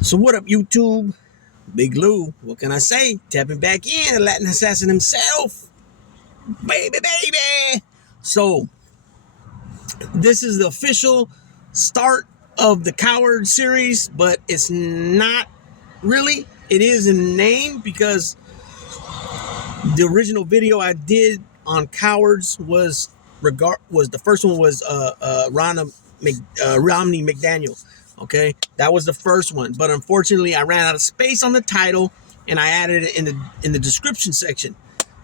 So what up, YouTube? Big Lou. What can I say? Tapping back in, the Latin assassin himself. Baby. So this is the official start of the Coward series, but it's not really. It is in name because the original video I did on cowards was the first one was Romney McDaniel. Okay, that was the first one, but unfortunately I ran out of space on the title and I added it in the description section.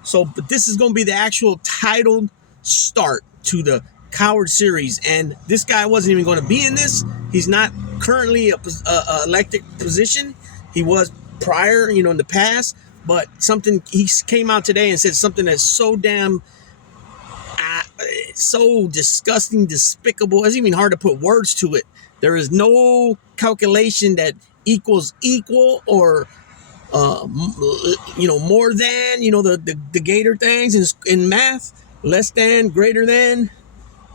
So, but this is going to be the actual titled start to the Coward series, and this guy wasn't even going to be in this. He's not currently a elected position. He was prior, in the past, but something he came out today and said something that's so damn so disgusting, despicable. It's even hard to put words to it. There is no calculation that equals equal or more than, the gator things in math. Less than, greater than,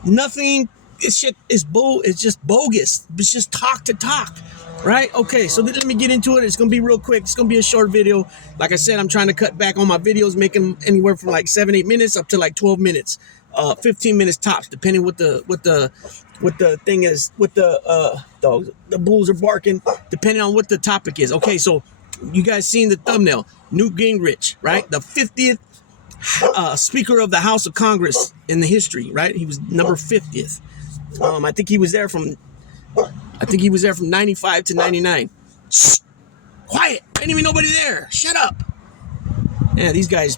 nothing. This shit is it's just bogus. It's just talk to talk, right? Okay, so let me get into it. It's gonna be real quick. It's gonna be a short video. Like I said, I'm trying to cut back on my videos, making anywhere from like 7-8 minutes up to like 12 minutes, 15 minutes tops, depending what the thing is, what the dogs, the bulls are barking, depending on what the topic is. Okay, so you guys seen the thumbnail? Newt Gingrich, right? The 50th Speaker of the House of Congress in the history, right? He was number 50th. I think he was there from 95 to 99. Shh, quiet. Ain't even nobody there. Shut up. Yeah, these guys,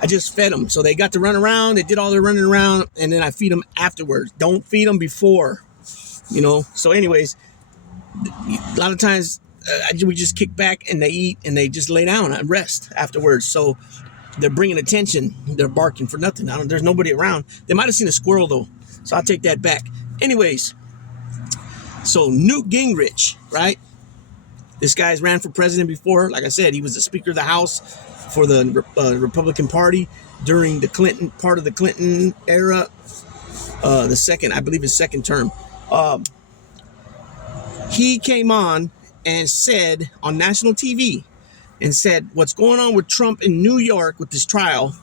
I just fed them, so they got to run around. They did all their running around, and then I feed them afterwards. Don't feed them before, So, anyways, a lot of times we just kick back and they eat and they just lay down and rest afterwards. So they're bringing attention. They're barking for nothing. There's nobody around. They might have seen a squirrel though, so I'll take that back. Anyways, so Newt Gingrich, right? This guy's ran for president before. Like I said, he was the Speaker of the House for the Republican Party during the part of the Clinton era. I believe his second term. He came on and said on national TV and said what's going on with Trump in New York with this trial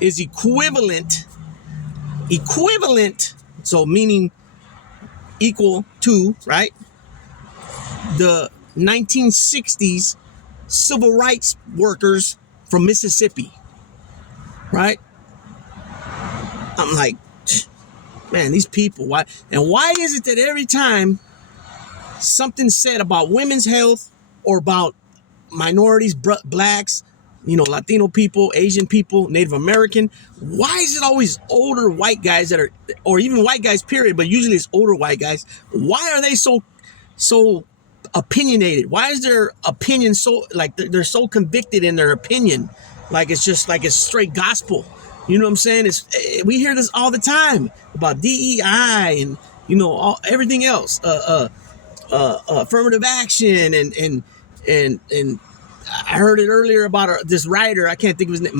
is equivalent, so meaning equal to, right, the 1960s civil rights workers from Mississippi, right? I'm like, man, these people, why is it that every time something's said about women's health or about minorities, blacks, Latino people, Asian people, Native American, why is it always older white guys that are, or even white guys period, but usually it's older white guys? Why are they so opinionated? Why is their opinion so, like, they're so convicted in their opinion, like it's just like it's straight gospel? You know what I'm saying? We hear this all the time about DEI and everything else, affirmative action and I heard it earlier about this writer. I can't think of his name.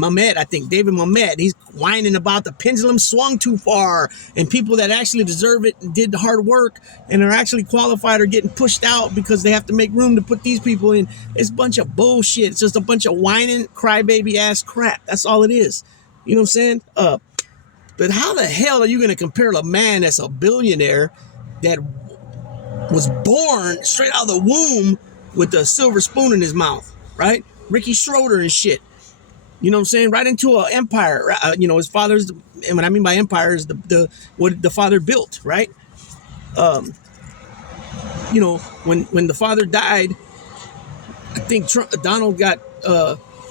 David Mamet. He's whining about the pendulum swung too far, and people that actually deserve it and did the hard work and are actually qualified are getting pushed out because they have to make room to put these people in. It's a bunch of bullshit. It's just a bunch of whining, crybaby ass crap. That's all it is. You know what I'm saying? But how the hell are you going to compare a man that's a billionaire that was born straight out of the womb with a silver spoon in his mouth, right? Ricky Schroeder and shit. You know what I'm saying? Right into an empire. His father's, and what I mean by empire is what the father built, right? When the father died, I think Donald got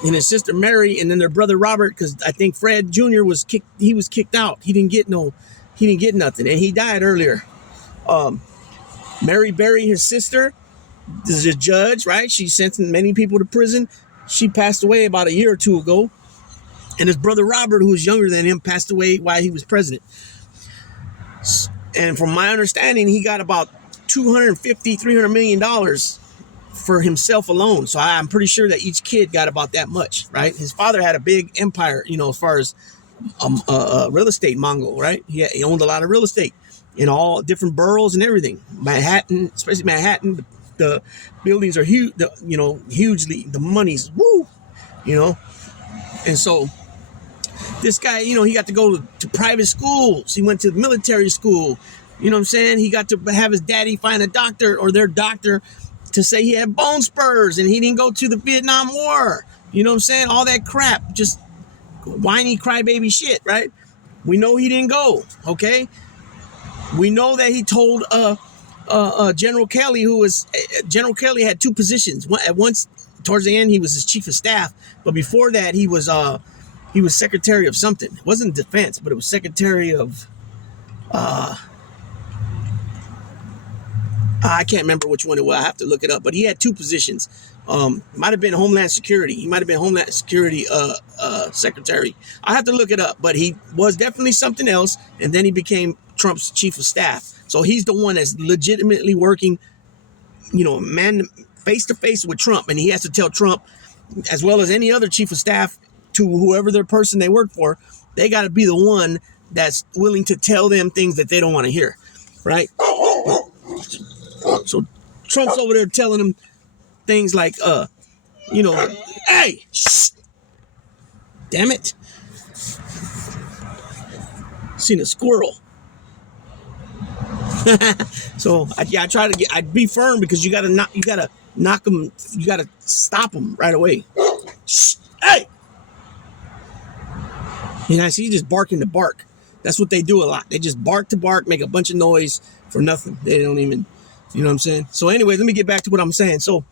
and his sister Mary, and then their brother Robert, because I think Fred Jr. was kicked. He was kicked out. He didn't get nothing, and he died earlier. Mary Berry, his sister, is a judge, right? She sent many people to prison. She passed away about a year or two ago. And his brother Robert, who was younger than him, passed away while he was president. And from my understanding, he got about $250-300 million for himself alone. So I'm pretty sure that each kid got about that much, right? His father had a big empire, as far as real estate Mongol, right? He owned a lot of real estate in all different boroughs and everything. Manhattan, especially Manhattan, the buildings are huge, you know, hugely, the money's woo, you know. And so this guy, you know, he got to go to private schools. He went to military school. You know what I'm saying? He got to have his daddy find a doctor or their doctor to say he had bone spurs and he didn't go to the Vietnam War. You know what I'm saying? All that crap, just whiny crybaby shit, right? We know he didn't go, okay? We know that he told General Kelly, General Kelly had two positions. At once, towards the end, he was his chief of staff, but before that, he was secretary of something. It wasn't defense, but it was secretary of I can't remember which one it was. I have to look it up. But he had two positions. Might have been Homeland Security. He might have been Homeland Security secretary. I have to look it up. But he was definitely something else. And then he became Trump's chief of staff. So he's the one that's legitimately working, you know, man, face to face with Trump. And he has to tell Trump, as well as any other chief of staff, to whoever their person they work for, they got to be the one that's willing to tell them things that they don't want to hear. Right? So Trump's over there telling them things like, you know, hey, shh, damn it. Seen a squirrel. So I try to I'd be firm because you gotta knock them, you gotta stop them right away. Shh, hey. You know, I see you just barking to bark. That's what they do a lot. They just bark to bark, make a bunch of noise for nothing. They don't even, you know what I'm saying? So anyway, let me get back to what I'm saying. So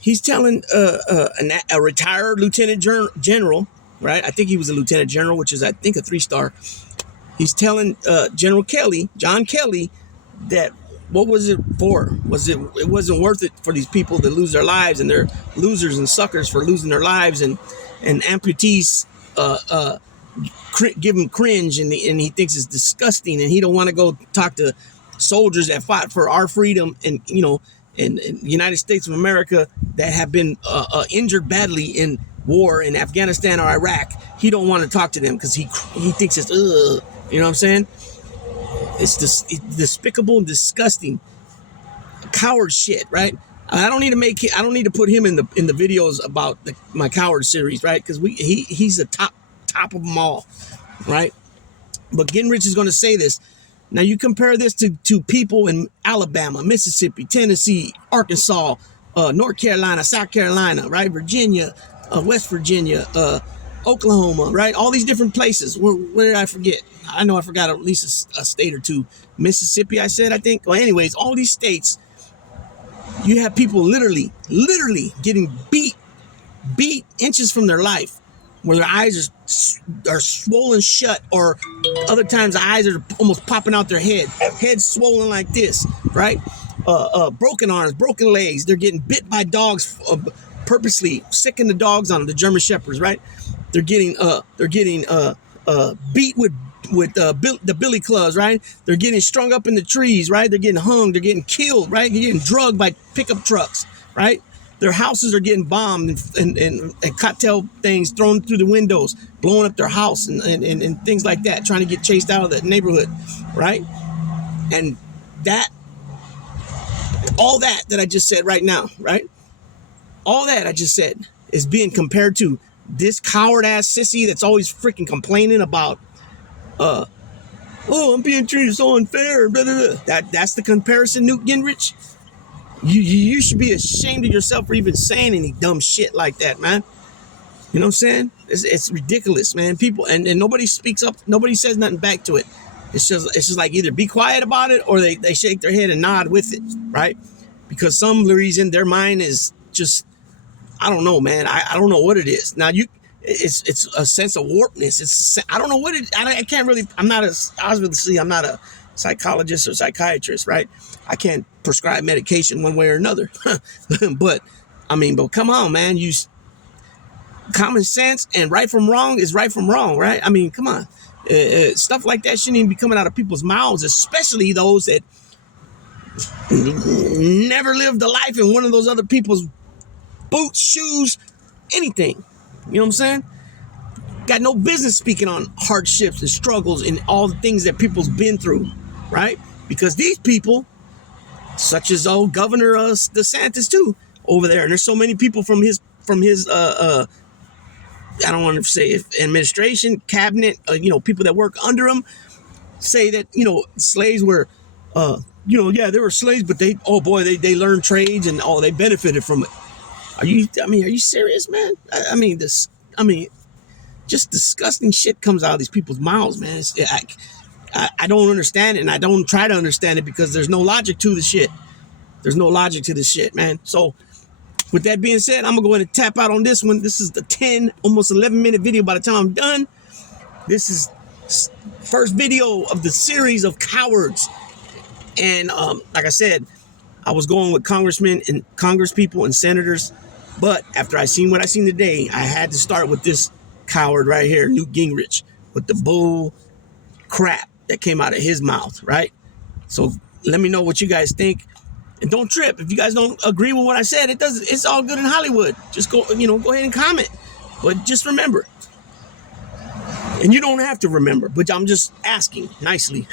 he's telling a retired lieutenant general, right? I think he was a lieutenant general, which is, I think, a 3-star. He's telling General Kelly, John Kelly, that what was it for? It wasn't worth it for these people to lose their lives, and they're losers and suckers for losing their lives, and amputees give him cringe, and he thinks it's disgusting, and he don't want to go talk to soldiers that fought for our freedom, and you know, in the United States of America that have been injured badly in war in Afghanistan or Iraq. He don't want to talk to them because he thinks it's you know what I'm saying? It's despicable and disgusting, coward shit, right? I don't need to put him in the videos about my coward series, right? Because he's the top of them all, right? But Gingrich is going to say this. Now you compare this to people in Alabama, Mississippi, Tennessee, Arkansas, North Carolina, South Carolina, right? Virginia, West Virginia, Oklahoma, right? All these different places. Where did I forget? I know I forgot at least a state or two. Mississippi, I think. Well, anyways, all these states, you have people literally getting beat inches from their life, where their eyes are swollen shut, or other times the eyes are almost popping out their heads swollen like this, right? Broken arms, broken legs. They're getting bit by dogs, purposely sicking the dogs on them, the German Shepherds, right? They're getting beat with the billy clubs, right? They're getting strung up in the trees, right? They're getting hung, they're getting killed, right? They're getting drugged by pickup trucks, right? Their houses are getting bombed and cocktail things thrown through the windows, blowing up their house and things like that, trying to get chased out of the neighborhood, right? And all that I just said right now, right? All that I just said is being compared to this coward ass sissy that's always freaking complaining about, I'm being treated so unfair. Blah, blah, blah. That's the comparison, Newt Gingrich. You should be ashamed of yourself for even saying any dumb shit like that, man. You know what I'm saying? It's ridiculous, man. People and nobody speaks up. Nobody says nothing back to it. It's just like either be quiet about it or they shake their head and nod with it, right? Because some reason their mind is just, I don't know, man. I don't know what it is. Now it's a sense of warpness. I don't know what it. I can't really. I'm not a psychologist or psychiatrist, right? I can't prescribe medication one way or another. but come on, man. Common sense and right from wrong is right from wrong, right? I mean, come on. Stuff like that shouldn't even be coming out of people's mouths, especially those that never lived a life in one of those other people's boots, shoes, anything. You know what I'm saying? Got no business speaking on hardships and struggles and all the things that people's been through, right? Because these people such as Governor DeSantis too over there. And there's so many people from his I don't want to say administration, cabinet, people that work under him say that, slaves were, yeah, they were slaves, but they learned trades and they benefited from it. Are you serious, man? Just disgusting shit comes out of these people's mouths, man. I don't understand it, and I don't try to understand it because there's no logic to the shit. There's no logic to this shit, man. So with that being said, I'm going to go ahead and tap out on this one. This is the 10, almost 11-minute video by the time I'm done. This is first video of the series of cowards. And like I said, I was going with congressmen and congresspeople and senators. But after I seen what I seen today, I had to start with this coward right here, Newt Gingrich, with the bull crap that came out of his mouth, right? So let me know what you guys think. And don't trip. If you guys don't agree with what I said, it's all good in Hollywood. Just go ahead and comment. But just remember, and you don't have to remember, but I'm just asking nicely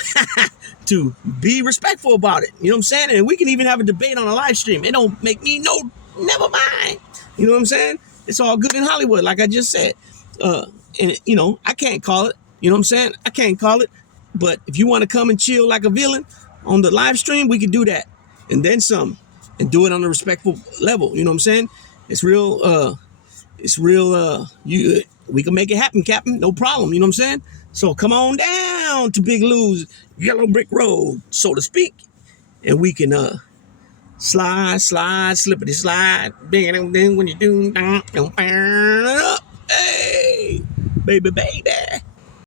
to be respectful about it. You know what I'm saying? And we can even have a debate on a live stream. It don't make me never mind. You know what I'm saying? It's all good in Hollywood, like I just said. And I can't call it. You know what I'm saying? I can't call it. But if you want to come and chill like a villain on the live stream, we can do that. And then some, and do it on a respectful level. You know what I'm saying? We can make it happen, Captain. No problem. You know what I'm saying? So come on down to Big Lou's Yellow Brick Road, so to speak. And we can slide, slippity slide. When you do, hey, baby.